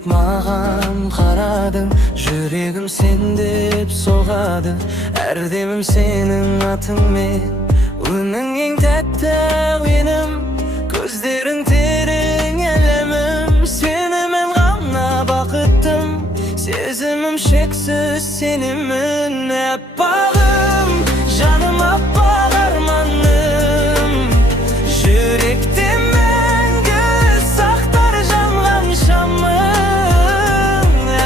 деп маған қарадың, жүрегім сен деп соғады. Әр демім сенің атыңмен, үнің ең тәтті әуенім, көздерің терең әлемім. Сенімен ғана бақыттым, сезімім шексіз сенімін. Аппағым, жаным аппақ арманым, жүректе мәңгі сақтар жанған шамын.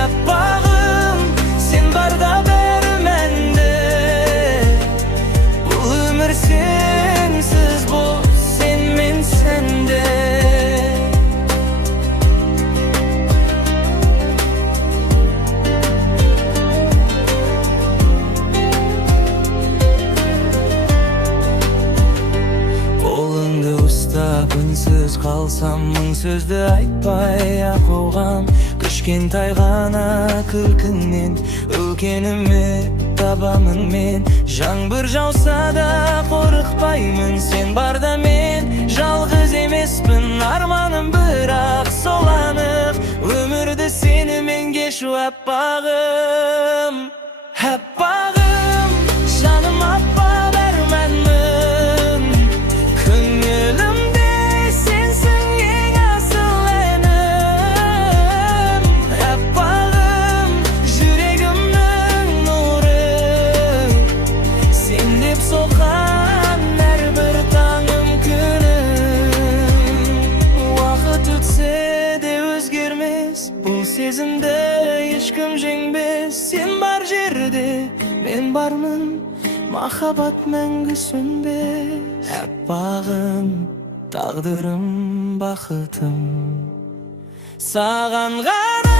Аппағым, сен барда бәрі мәнді, бұл өмір сенсіз бос, сен мен сәнді. Үнсіз қалсам, мың сөзді айтпай-ақ қойғам. Кішкентай ғана күлкіңнен үлкеніме табамын мен. Жаңбыр жауса да қорықпаймын, сен барда мен жалғыз емеспін. Арманым бірақ сол анық, өмірді сенімен кешу. Аппағым, аппағым, жаным аппақ арманым, соған әрбір таңым күнім. Уақыт өтсе де өзгермес, бұл сезімді ешкім жеңбес. Сен бар жерде мен бармын, махаббат мәңгі сөнбес. Аппағым, тағдырым, бақытым, саған ғана